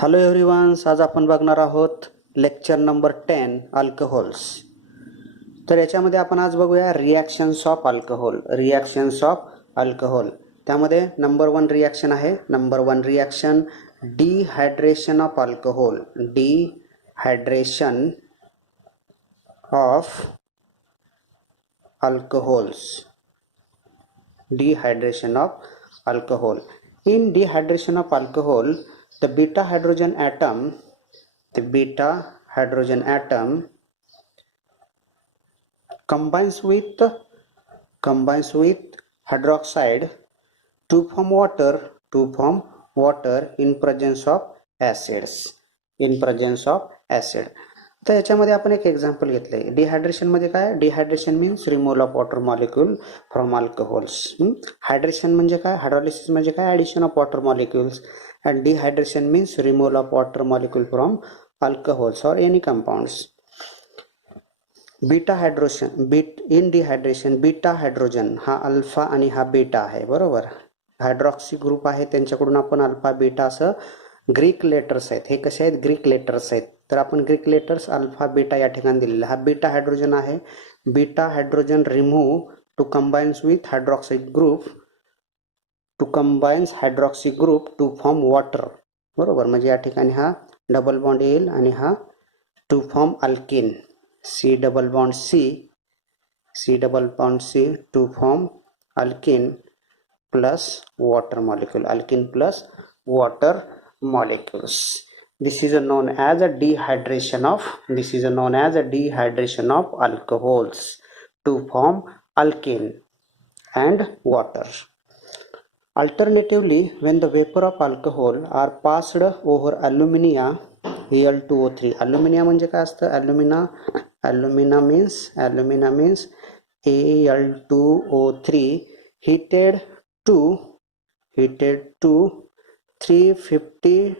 Hello everyone's, आज आपण बघणार आहोत लेक्चर नंबर 10 अल्कोहोल्स. तर याच्यामध्ये आपण आज बघूया रिॲक्शन्स ऑफ अल्कोहोल. त्यामध्ये नंबर 1 रिॲक्शन आहे. Number 1 reaction dehydration of alcohol. Dehydration of alcohols. Dehydration of alcohol. In dehydration of alcohol, the beta hydrogen atom combines with hydroxide to form water in presence of acids. तर याच्यामध्ये आपण एक example घेतलंय. Dehydration मध्ये काय? Dehydration means removal of water molecule from alcohols. Hydration म्हणजे काय? Hydrolysis म्हणजे काय? Addition of water molecules. And dehydration means removal of water molecule from alcohols और any compounds. In dehydration beta hydrogen हा alpha आणि हा बीटा आहे, बरोबर. हायड्रॉक्सी ग्रुप आहे, त्यांच्याकडून आपण अल्फा बीटा असं ग्रीक लेटर्स आहेत. हे कसे आहेत? ग्रीक लेटर्स आहेत. तर आपण ग्रीक लेटर्स अल्फा बीटा या ठिकाणी दिलेला. हा बीटा हायड्रोजन आहे. Beta hydrogen remove to combines with hydroxide group to form water, बरोबर. म्हणजे या ठिकाणी हा डबल बॉन्ड येईल आणि हा to form alkene. C double bond C to form alkene plus water molecules. This is known as a dehydration of alcohols to form alkene and water. Alternatively, when the vapor of alcohol are passed over alumina Al2O3. alumina म्हणजे काय असतं? alumina means Al2O3 heated to 350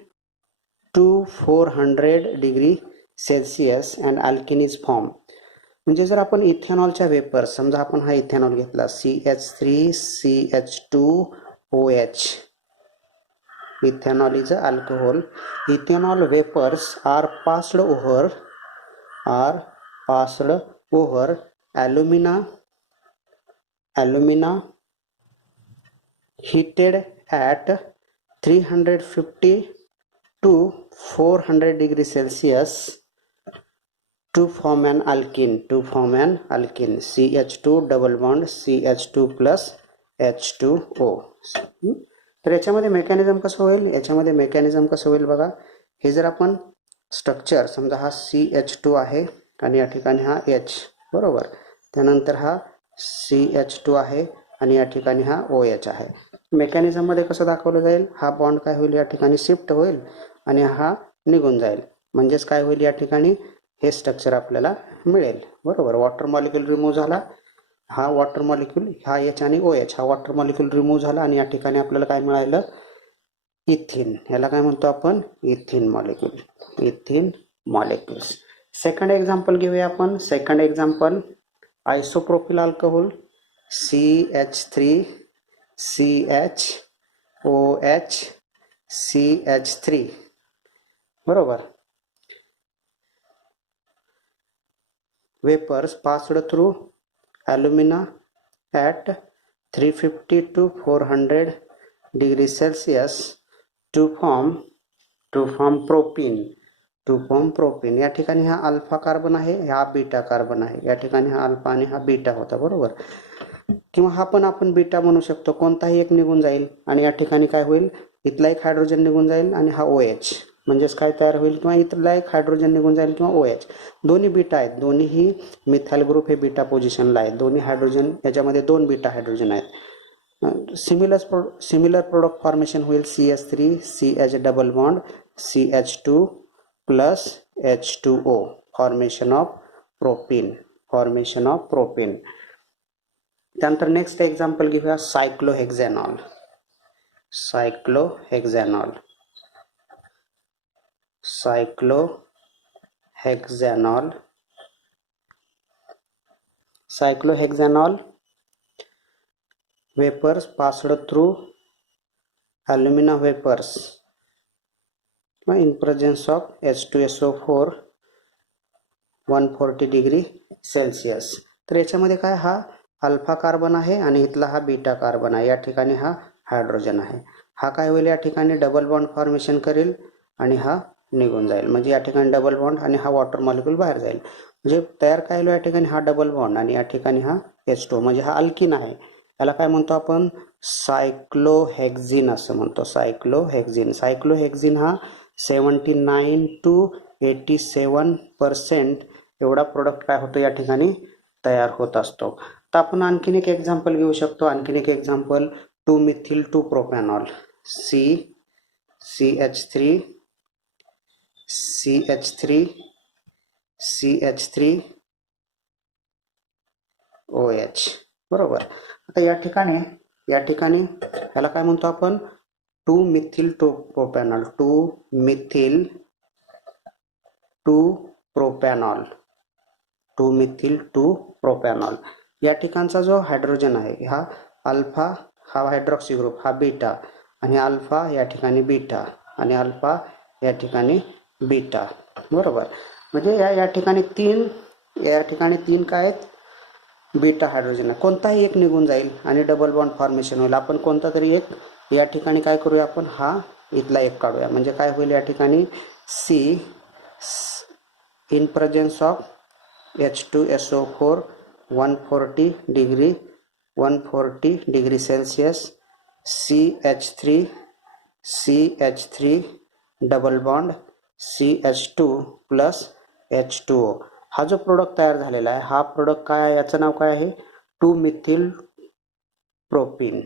to 400 degree Celsius and alkene is formed. म्हणजे जर आपण इथेनॉलच्या vapour, समजा आपण हा इथेनॉल घेतला CH3CH2OH. Ethanol is alcohol. Ethanol vapors are passed over alumina heated at 350 to 400 degrees Celsius to form an alkene. CH2 double bond CH2 plus H2O. तर याच्यामध्ये मेकॅनिझम कसं होईल? बघा, हे जर आपण स्ट्रक्चर समजा हा CH2 आहे आणि या ठिकाणी हा H, बरोबर. त्यानंतर हा CH2 आहे आणि या ठिकाणी हा OH आहे. मेकॅनिझम मध्ये कसं दाखवलं जाईल? हा बॉन्ड काय होईल? या ठिकाणी शिफ्ट होईल आणि हा निघून जाईल. म्हणजेच काय होईल? या ठिकाणी हे स्ट्रक्चर आपल्याला मिळेल, बरोबर. वॉटर मॉलिक्यूल रिमूव्ह झाला. हा वॉटर मॉलिक्यूल, हा H आणि OH, हा वॉटर मॉलिक्यूल रिमूव्ह झाला आणि या ठिकाणी आपल्याला काय मिळालं? इथिन. याला काय म्हणतो आपण? इथिन मॉलिक्यूल्स. सेकंड एक्झाम्पल घेऊया आपण. Second example isopropyl alcohol CH3CHOH बरोबर. Vapors passed through alumina at 350 to 400 degrees Celsius to form propene. या ठिकाणी हा अल्फा कार्बन आहे, हा बीटा कार्बन आहे. या ठिकाणी हा अल्फा आणि हा बीटा होता, बरोबर. किंवा हा पण आपण बीटा म्हणू शकतो. कोणताही एक निघून जाईल आणि या ठिकाणी काय होईल? इथला एक हायड्रोजन निघून जाईल आणि हा OH, म्हणजेच काय तयार होईल? किंवा इथला एक हायड्रोजन निघून जाईल किंवा OH. दोन्ही बीटा आहेत. दोन्ही मिथाइल ग्रुप हे बीटा पोझिशनला आहेत. दोन्ही हायड्रोजन, याच्यामध्ये 2 बीटा हायड्रोजन आहेत. सिमिलर प्रोडक्ट फॉर्मेशन होईल CH3 CH double bond CH2 plus H2O. Formation of propene. त्यानंतर नेक्स्ट एक्झाम्पल घेऊया. सायक्लोहेक्झॅनॉल. Vapors passed through alumina vapors in presence of H2SO4 140 degree Celsius. तर याच्यामध्ये काय, हा अल्फा कार्बन आहे आणि इथला हा बीटा कार्बन आहे. या ठिकाणी हा हायड्रोजन आहे. हा काय होईल, या ठिकाणी डबल बॉन्ड फॉर्मेशन करेल आणि हा निघून जाईल. म्हणजे या ठिकाणी डबल बॉन्ड आणि हा वॉटर मॉलिक्यूल बाहेर जाईल. म्हणजे तयार काय होईल, या ठिकाणी हा डबल बॉन्ड आणि या ठिकाणी हा H2, म्हणजे हा अल्किन आहे. याला काय म्हणतो आपण, सायक्लोहेक्झिन असं म्हणतो. सायक्लोहेक्झिन हा 79 to 87% एवढा प्रोडक्ट काय होतो, या ठिकाणी तयार होत असतो. तर आपण आणखीन एक एक्झाम्पल घेऊ शकतो. आणखीन एक एक्झाम्पल 2-मिथिल 2-प्रोपॅनॉल, CH3 OH. बरोबर. आता या ठिकाणी याला काय म्हणतो आपण, 2-मिथिल 2-प्रोपॅनॉल, 2-मिथिल 2-प्रोपॅनॉल, 2-मिथिल 2-प्रोपॅनॉल. या ठिकाणचा जो हायड्रोजन आहे, हा अल्फा, हा हायड्रॉक्सी ग्रुप, हा बीटा, आणि अल्फा या ठिकाणी बीटा, आणि अल्फा या ठिकाणी बीटा. बरोबर. म्हणजे या ठिकाणी तीन काय आहेत, बीटा हायड्रोजन. कोणताही एक निघून जाईल आणि डबल बॉन्ड फॉर्मेशन होईल. आपण कोणता तरी एक या ठिकाणी काय करूया, आपण हा इथला एक काढूया. म्हणजे काय होईल, या ठिकाणी C in presence of H2SO4 140 degree Celsius, CH3 double bond CH2 plus H2O. हा जो प्रोडक्ट तयार झालेला आहे, हा प्रोडक्ट काय आहे, याचं नाव काय आहे, 2-मिथिल प्रोपीन.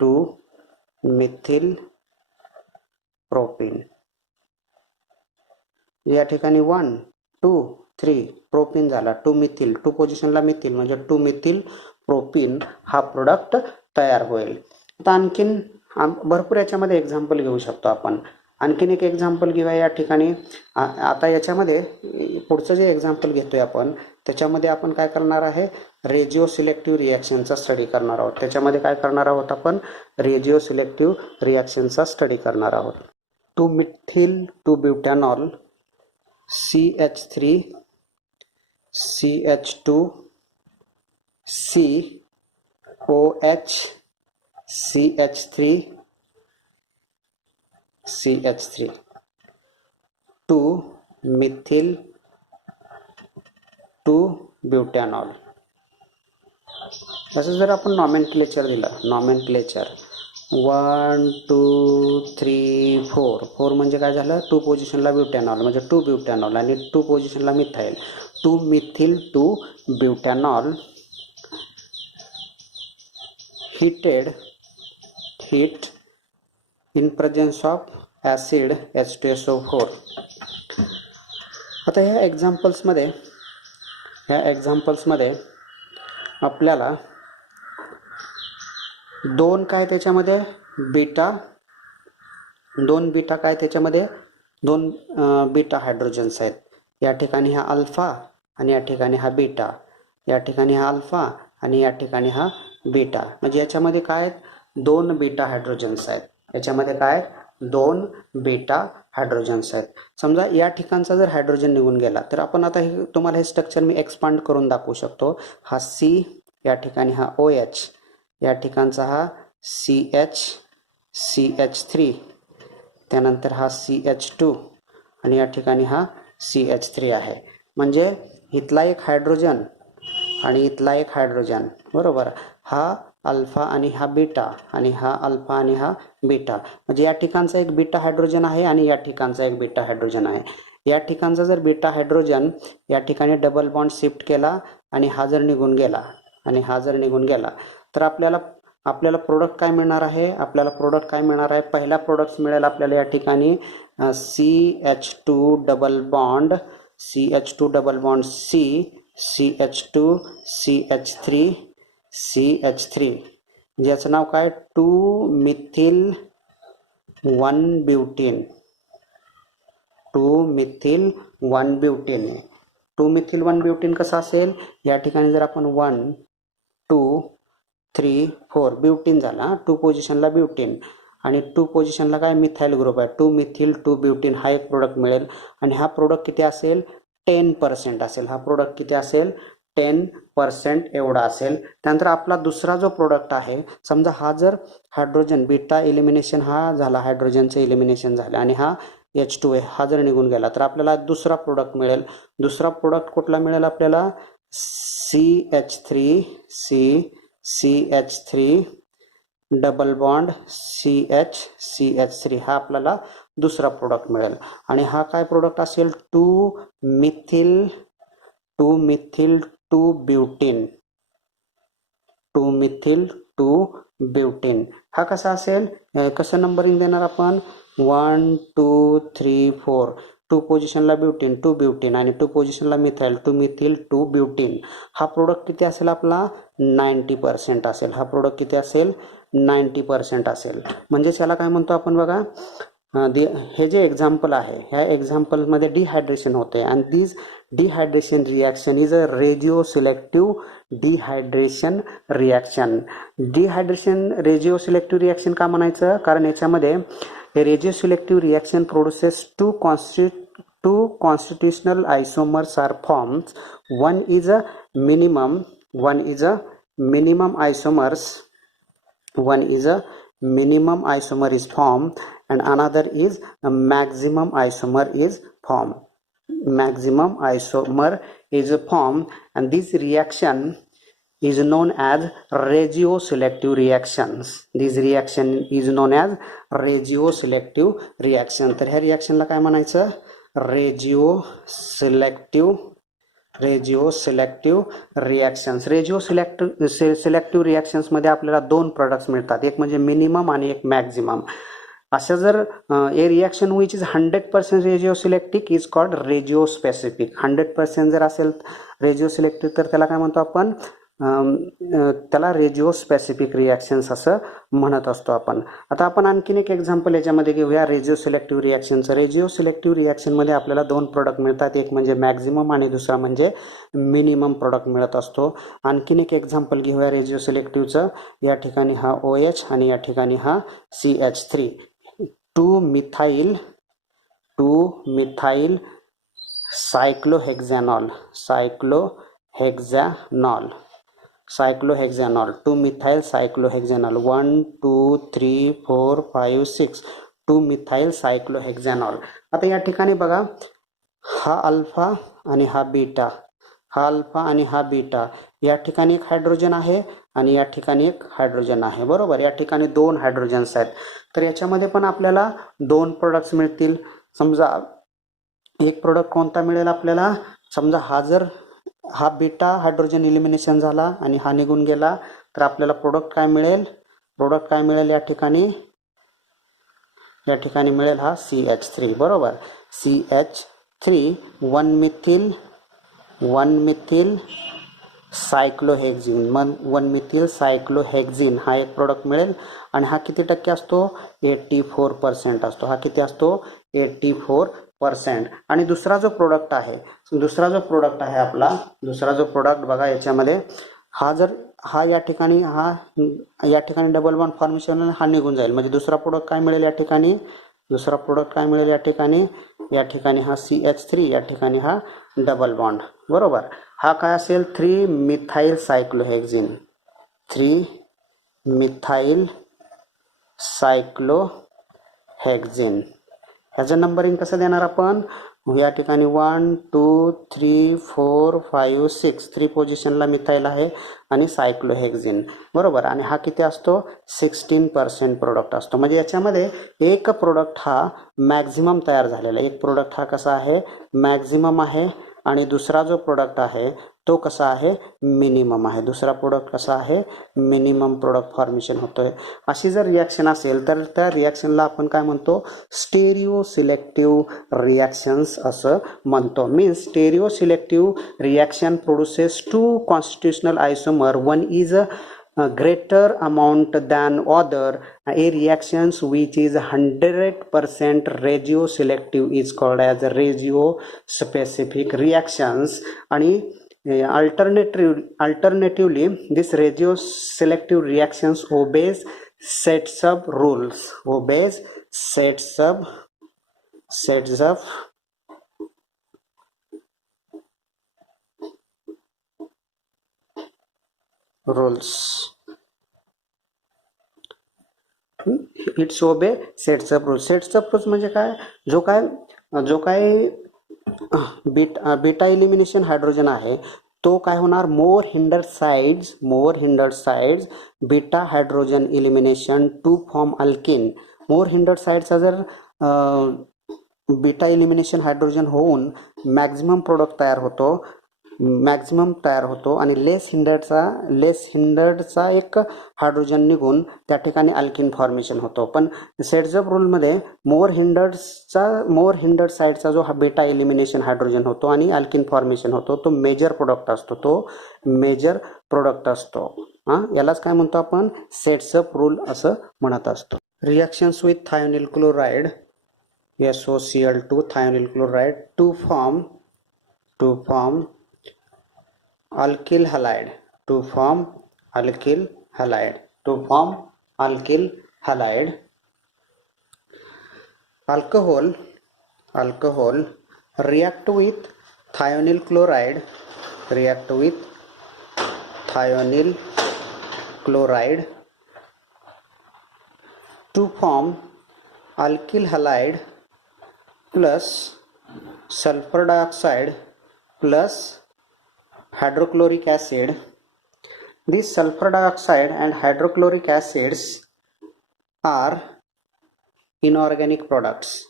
2-मिथिल प्रोपीन. या ठिकाणी 1, 2, 3 प्रोपीन झाला. 2-मिथिल, 2 पोझिशनला मिथिल, म्हणजे 2-मिथिल प्रोपीन हा प्रोडक्ट तयार होईल. आता आणखीन भरपूर याच्यामध्ये एक्झाम्पल घेऊ शकतो आपण. आणखीन एक एक्झाम्पल घेऊया या ठिकाणी. आता याच्यामध्ये पुढचं जे एक्झाम्पल घेतोय आपण, त्याच्यामध्ये आपण काय करणार आहे, रेजिओ सिलेक्टिव्ह रिॲक्शनचा स्टडी करणार आहोत. त्याच्यामध्ये काय करणार आहोत आपण, रेजिओ सिलेक्टिव्ह रिॲक्शनचा स्टडी करणार आहोत. 2-मिथिल 2-ब्युटॅनॉल, CH3 CH2 COH CH3 2-मिथिल 2-ब्युटॅनॉल. असं जर आपण नॉमेनक्लेचर दिलं, नॉमेनक्लेचर 1, 2, 3, 4 म्हणजे काय झालं, 2 पोझिशनला ब्युटॅनॉल, म्हणजे 2 ब्युटॅनॉल, आणि 2 पोझिशनला methyl, two methyl two butanol heat in presence of acid H2SO4. आता ह्या एक्झाम्पल्समध्ये आपल्याला दोन काय त्याच्यामध्ये बीटा काय त्याच्यामध्ये दोन बीटा हायड्रोजन्स आहेत. या ठिकाणी हा अल्फा आणि या ठिकाणी हा बीटा, या ठिकाणी हा अल्फा आणि या ठिकाणी हा बीटा. म्हणजे याच्यामध्ये काय आहेत, 2 बीटा हायड्रोजन्स आहेत. याच्यामध्ये काय, 2 बीटा हायड्रोजन्स आहेत. समजा या ठिकाणचा जर हायड्रोजन निघून गेला, तर आपण आता हे तुम्हाला हे स्ट्रक्चर मी एक्सपांड करून दाखवू शकतो. हा C, या ठिकाणी हा OH, या ठिकाणचा हा CH3, त्यानंतर हा CH2 आणि या ठिकाणी हा CH3 आहे. म्हणजे इथला एक हायड्रोजन आणि इथला एक हायड्रोजन, बरोबर, हा अल्फा आणि हा बीटा, आणि हा अल्फा आणि हा बीटा. म्हणजे या ठिकाणचा एक बीटा हायड्रोजन आहे आणि या ठिकाणचा एक बीटा हायड्रोजन आहे. या ठिकाणचा जर बीटा हायड्रोजन या ठिकाणी डबल बॉन्ड शिफ्ट केला आणि हा जर निघून गेला तर आपल्याला प्रोडक्ट काय मिळणार आहे, पहिला प्रोडक्ट मिळेल आपल्याला या ठिकाणी CH2 double bond C, CH2 CH3 ज्याचं नाव काय, 2-मिथिल 1-ब्युटेन. 2-मिथिल 1-ब्युटेन आहे. 2-मिथिल 1-ब्युटेन कसं असेल, या ठिकाणी जर आपण 1, 2, 3, 4 ब्युटेन झाला, 2 पोझिशनला ब्युटेन, आणि 2 पोझिशनला काय मिथाईल ग्रुप आहे, 2 मिथिल 2 ब्युटीन हा एक प्रोडक्ट मिळेल आणि हा प्रोडक्ट किती असेल 10% असेल. हा प्रोडक्ट किती असेल 10% एवढा असेल. त्यानंतर आपला दुसरा जो प्रोडक्ट आहे, समजा हा जर हायड्रोजन बीटा एलिमिनेशन हा झाला, हायड्रोजनचं एलिमिनेशन झालं आणि हा H2 हा जर निघून गेला तर आपल्याला दुसरा प्रोडक्ट मिळेल. दुसरा प्रोडक्ट कुठला मिळेल आपल्याला CH3 डबल बॉन्ड CH3 हा आपल्याला दुसरा प्रोडक्ट मिळेल. आणि हा काय प्रोडक्ट असेल 2 मिथिल 2 ब्युटीन हा कसा असेल, कसं नंबरिंग देणार आपण 1 2 3 4. 2 पोझिशनला ब्युटीन 2 ब्युटीन आणि 2 पोझिशनला मिथाईल 2 मिथिल 2 ब्युटीन. हा प्रोडक्ट किती असेल आपला 90% असेल. हा प्रोडक्ट किती असेल 90% असेल. म्हणजेच याला काय म्हणतो आपण बघा, हे जे एक्झाम्पल आहे ह्या एक्झाम्पलमध्ये डिहायड्रेशन होते आणि this dehydration reaction is a regio selective dehydration reaction. Dehydration regio selective reaction का म्हणायचं, कारण याच्यामध्ये हे regio selective reaction produces two constitutional isomers are formed. One is a minimum isomer is formed and another is a maximum isomer is formed. And this reaction is known as regioselective reactions. This reaction is known as regioselective reaction. तर ह्या रिॲक्शनला काय म्हणायचं रेजिओ selective reactions. Selective रिॲक्शन्समध्ये आपल्याला 2 products मिळतात, एक म्हणजे minimum आणि एक मॅक्झिमम. अशा जर a reaction which is 100% regio selective is called regio specific. 100% जर असेल रेजिओ सिलेक्टिव्ह तर त्याला काय म्हणतो आपण, त्याला रेजिओ स्पेसिफिक रिॲक्शन्स असं म्हणत असतो आपण. आता आपण आणखीन एक एक्झाम्पल याच्यामध्ये घेऊया रेजिओ सिलेक्टिव्ह रिॲक्शनचं. रेजिओ सिलेक्टिव्ह रिॲक्शनमध्ये आपल्याला 2 प्रोडक्ट मिळतात, एक म्हणजे मॅक्झिमम आणि दुसरा म्हणजे मिनिमम प्रोडक्ट मिळत असतो. आणखीन एक एक्झाम्पल घेऊया रेजिओ सिलेक्टिव्हचं. या ठिकाणी हा OH आणि या ठिकाणी हा CH3. 2 methyl cyclohexanol 2 methyl cyclohexanol 1 2 3 4 5 6 2 methyl cyclohexanol. आता या ठिकाणी बघा हा अल्फा आणि हा बीटा, या ठिकाणी एक हायड्रोजन आहे आणि या ठिकाणी एक हायड्रोजन आहे, बरोबर. या ठिकाणी 2 हायड्रोजन्स आहेत. तर याच्यामध्ये पण आपल्याला 2 प्रोडक्ट्स मिळतील. समजा एक प्रोडक्ट कोणता मिळेल आपल्याला, समजा हा बीटा हायड्रोजन इलिमिनेशन झाला आणि हा निघून गेला तर आपल्याला प्रोडक्ट काय मिळेल या ठिकाणी मिळेल हा CH3, बरोबर. CH3 1 मिथिल सायक्लोहेक्झिन हा एक प्रोडक्ट मिळेल आणि हा किती टक्के असतो 84% असतो. हा किती असतो 84%. आणि दुसरा जो प्रोडक्ट आहे आपला दुसरा जो प्रोडक्ट बघा, याच्यामध्ये हा या ठिकाणी डबल बॉन्ड फॉर्मेशन हा निघून जाईल. म्हणजे दुसरा प्रोडक्ट काय मिळेल या ठिकाणी हा CH3, या ठिकाणी हा डबल बॉन्ड, बरोबर. हा काय असेल 3 मिथाईल सायक्लोहेक्झिन ह्याचं नंबरिंग कसं देणार आपण, या ठिकाणी 1 2 3 4 5 6 3 पोझिशनला मिथाईल आहे आणि सायक्लोहेक्झिन, बरोबर. आणि हा किती असतो 16% प्रोडक्ट असतो. म्हणजे याच्यामध्ये एक प्रोडक्ट हा मॅक्झिमम तयार झालेला, एक प्रोडक्ट हा कसा आहे मॅक्झिमम आहे आणि दुसरा जो प्रोडक्ट आहे तो कसा आहे मिनिमम आहे. दुसरा प्रोडक्ट कसा आहे मिनिमम प्रोडक्ट फॉर्मेशन होतोय. अशी जर रिॲक्शन असेल तर त्या रिॲक्शनला आपण काय म्हणतो स्टेरिओ सिलेक्टिव्ह रिॲक्शन्स असं म्हणतो. Means stereo selective reaction produces 2 constitutional isomer, one is greater amount than other. A reactions which is 100% regioselective is called as a regiospecific reactions. आणि alternatively this regioselective reactions obeys sets up rules, obeys sets up rules. It's obey sets up rules. Sets up rules म्हणजे काय, जो काय beta elimination hydrogen आहे तो काय होणार, more hinder sides beta hydrogen elimination to form alkene. More hinder साइड्सचा जर बीटा इलिमिनेशन हायड्रोजन होऊन मॅक्झिमम प्रोडक्ट तयार होतो आणि लेस हिंडरचा एक हायड्रोजन निघून त्या ठिकाणी अल्किन फॉर्मेशन होतो. पण सेट्स-अप रूलमध्ये मोर हिंडर साइडचा जो बीटा इलिमिनेशन हायड्रोजन होतो आणि अल्किन फॉर्मेशन होतो तो मेजर प्रोडक्ट असतो. यालाच काय म्हणतो आपण, सेट्स-अप रूल असं म्हणत असतो. Reactions with thionyl chloride SOCl2 thionyl chloride to form alkyl halide. Alcohol react with thionyl chloride to form alkyl halide plus sulfur dioxide plus hydrochloric acid. These sulfur dioxide and hydrochloric acids are inorganic products.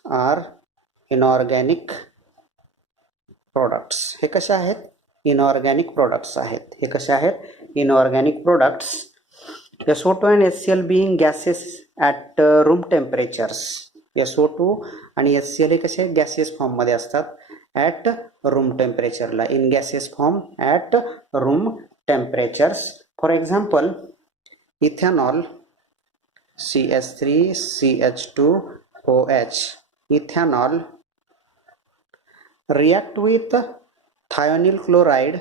हे कसे आहेत, inorganic products आहेत. SO2 and HCl being gases at room temperatures. SO2 आणि HCl हे कसे gases form मध्ये असतात at room temperature ला, in gaseous form at room temperatures. For example, ethanol CH3CH2OH. Ethanol react with thionyl chloride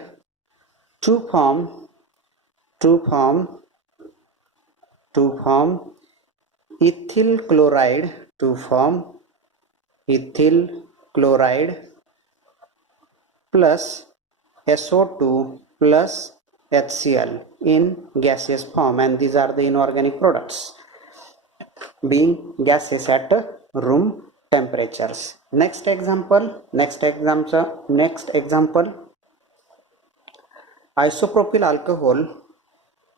to form ethyl chloride plus SO2 plus HCl in gaseous form, and these are the inorganic products being gases at room temperatures. Next example, isopropyl alcohol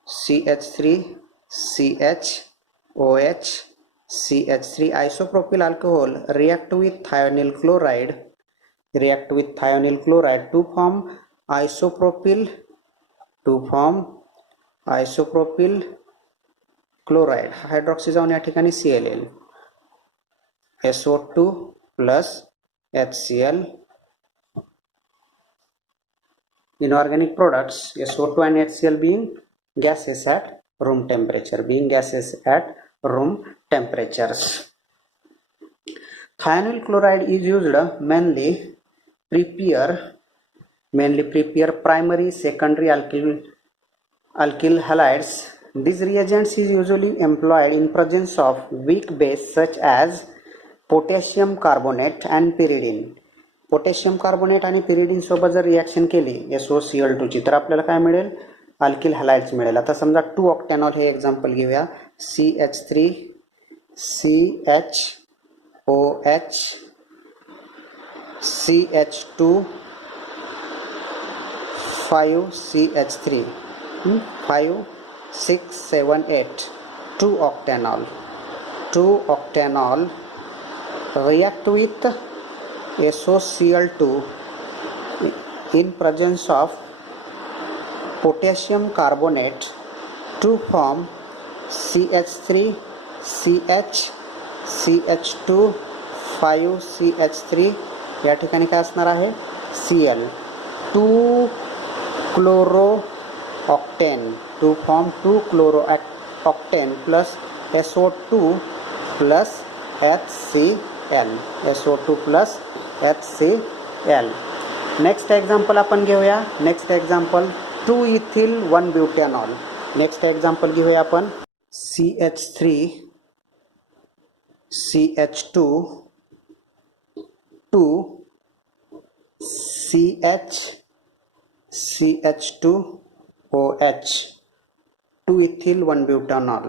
CH3CHOH CH3. Isopropyl alcohol react with thionyl chloride to form isopropyl chloride. Hydroxy जाऊन या ठिकाणी CLL, SO2 plus HCl. Inorganic products, SO2 and HCl being gases at room temperatures. Thionyl chloride is used mainly prepare primary secondary alkyl halides. These reagents is usually employed in presence of weak base such as potassium carbonate and pyridine. Potassium carbonate आणि pyridine सोबत जर reaction केली SOCl2 ची तर आपल्याला काय मिळेल, alkyl halides मिळेल. आता समजा 2 ऑक्टॅनॉल हे एक्झाम्पल घेऊया. CH3CHOH CH2 5CH3 5 6 7 8 2 octanol react with SOCl2 in presence of potassium carbonate to form CH3CH CH2 5CH3. या ठिकाणी काय असणार आहे, Cl 2 chloro octane to form 2 chloro octane plus SO2 plus HCl. SO2 plus HCl. Next example आपण घेऊया. 2 ethyl 1 butanol. Next example घेऊया आपण. CH3 CH2 2 CH CH2 OH 2 ethyl 1 butanol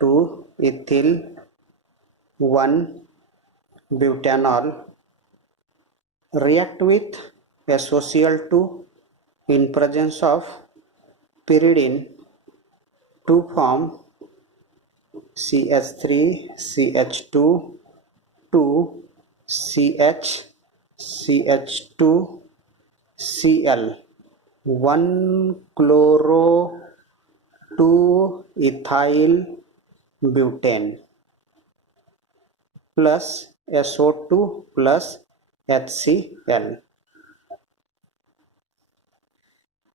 2 ethyl 1 butanol react with SOCl2 in presence of pyridine to form CH3 CH2 2 CH CH2 Cl 1 chloro 2 ethyl butane plus SO2 plus HCl.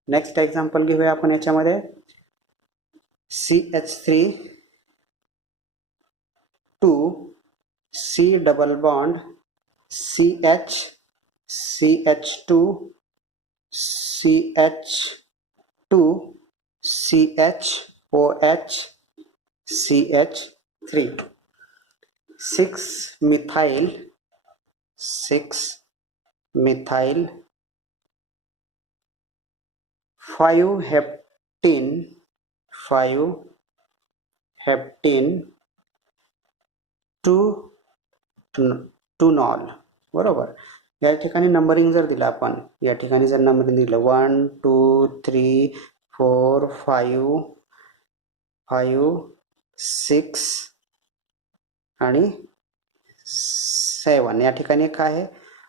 Next example घेऊया आपण याच्यामध्ये CH3 2 C double bond CH CH2 CH2 CH OH CH3 6 methyl 5 heptene 2 knoll. बरोबर. या ठिकाणी numbering जर दिलं आपण, या ठिकाणी जर नंबरिंग दिलं 1 2 3 4 5 6 आणि 7, या ठिकाणी काय आहे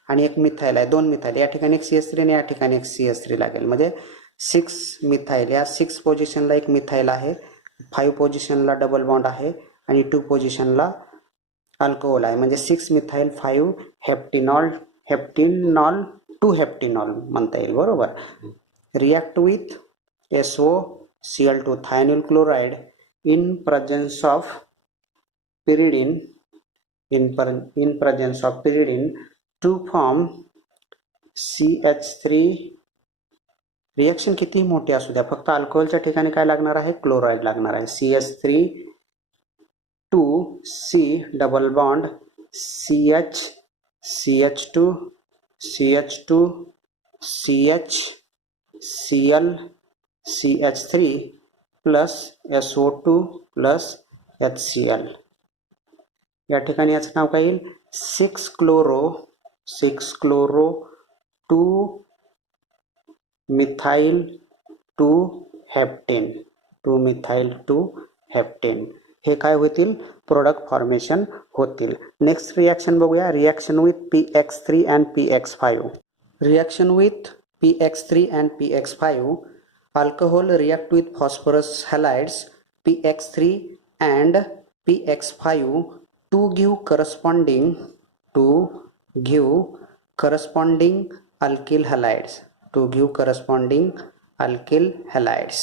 आणि एक मिथाइल आहे, 2 मिथाइल, या ठिकाणी एक CH3 आणि या ठिकाणी एक CH3 लागेल. म्हणजे 6 मिथाइल, या 6 पोझिशनला एक मिथाइल आहे, 5 पोझिशनला डबल बॉन्ड आहे आणि 2 पोझिशनला अल्कोहोल आहे. म्हणजे 6 मिथाइल 5 हेप्टिनॉल 2 हेप्टिनॉल म्हणता येईल. बरोबर. React with SOCl2 thionyl chloride in presence of pyridine in presence of pyridine to form CH3. Reaction किती मोठी असू द्या, फक्त अल्कोहोलच्या ठिकाणी काय लागणार आहे, क्लोराइड लागणार आहे. CH3 2 C double bond CH CH2 CH2 CH Cl CH3 plus SO2 plus HCl. या ठिकाणी याचं नाव काय येईल, 6 क्लोरो 2 मिथाइल 2 हेप्टेन हे काय होतील, प्रोडक्ट फॉर्मेशन होतील. नेक्स्ट रिॲक्शन बघूया. Reaction with PX3 and PX5. Reaction with PX3 and PX5. Alcohol react with phosphorus halides PX3 and PX5 to give corresponding alkyl halides.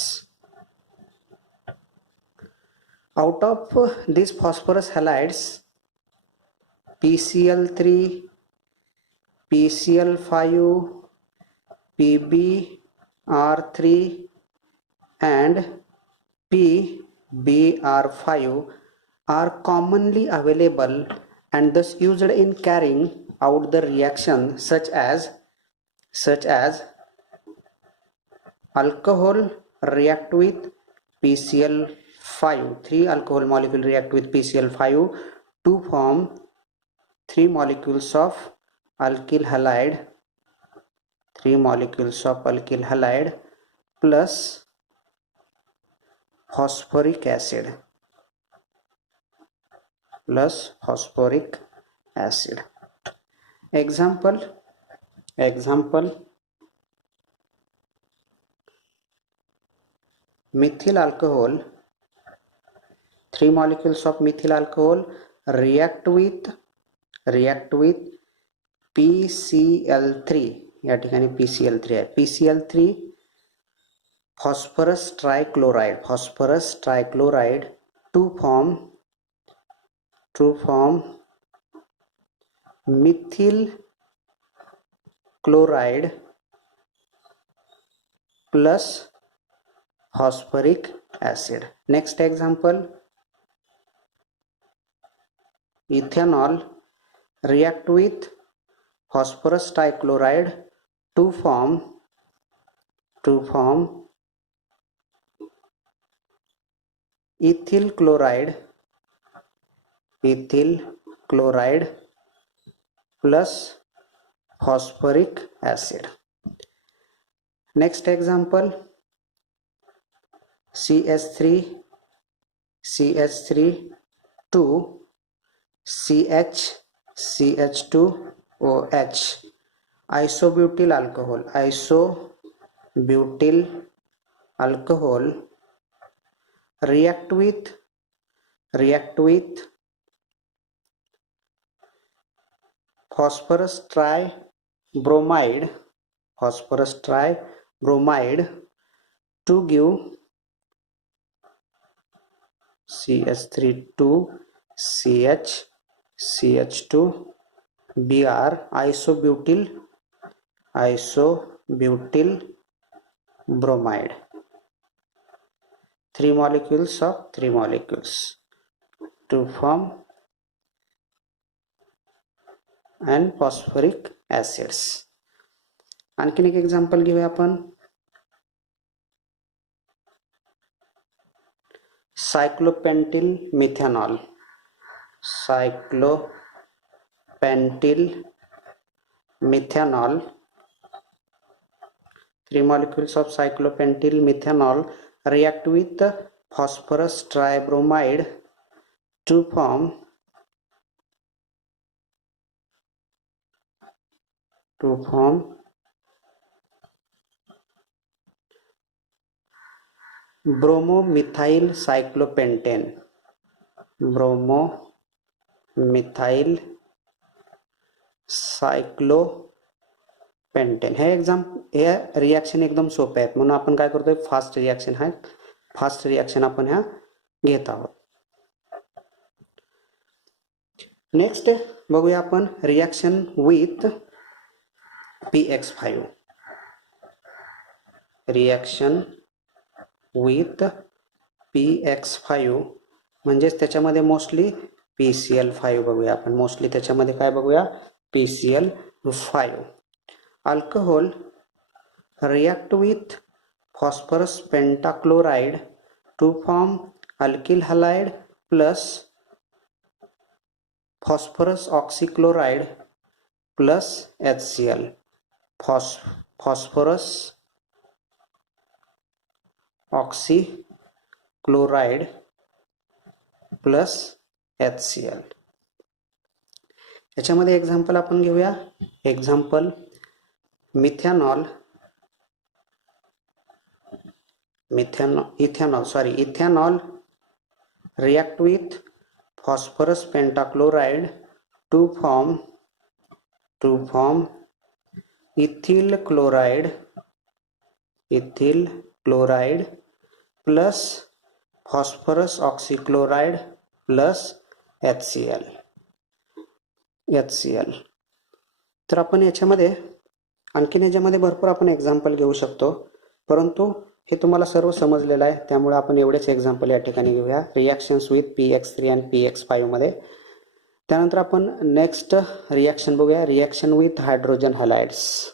Out of these phosphorus halides, PCl3, PCl5, PbR3 and PbR5 are commonly available and thus used in carrying out the reaction, such as alcohol react with PCl5, 3 alcohol molecule react with PCl5 to form 3 molecules of alkyl halide plus phosphoric acid. Example methyl alcohol, 3 molecules of methyl alcohol react with PCl3. या ठिकाणी PCl3 आहे. PCl3 phosphorus trichloride to form methyl chloride plus phosphoric acid. Next example, ethanol react with phosphorus trichloride to form ethyl chloride plus phosphoric acid. Next example, CH3 2 CH2OH isobutyl alcohol react with phosphorus tribromide to give CH3 2CH2Br isobutyl bromide, 3 molecules to form and phosphoric acids. आणखीन एक example घेऊया आपण. सायक्लोपेंटिल methanol 3 molecules of cyclopentyl methanol react with phosphorus tribromide to form bromomethyl cyclopentane. हे reaction एकदम सोपे आहेत म्हणून आपण काय करतोय, फास्ट रिएक्शन आपण ह्या घेत आहोत. नेक्स्ट बघूया आपण reaction with PX5. Reaction with PX5 म्हणजेच त्याच्यामध्ये मोस्टली PCl5 बघूया आपण. मोस्टली त्याच्यामध्ये काय बघूया, PCl5. Alcohol react with phosphorus pentachloride to form alkyl halide plus phosphorus oxychloride plus HCl. phosphorus oxychloride plus HCl. याच्यामध्ये एक्झाम्पल आपण घेऊया. Example, ethanol react with phosphorus pentachloride to form ethyl chloride plus phosphorus oxychloride plus HCl. तर आपण याच्यामध्ये आणखीन याच्यामध्ये भरपूर आपण एक्झाम्पल घेऊ शकतो, परंतु हे तुम्हाला सर्व समजलेलं आहे त्यामुळे आपण एवढेच एक्झाम्पल या ठिकाणी घेऊया रिएक्शन्स विथ PX3 आणि PX5 मध्ये. त्यानंतर आपण नेक्स्ट रिएक्शन बघूया, रिएक्शन विथ हायड्रोजन हॅलाइड्स.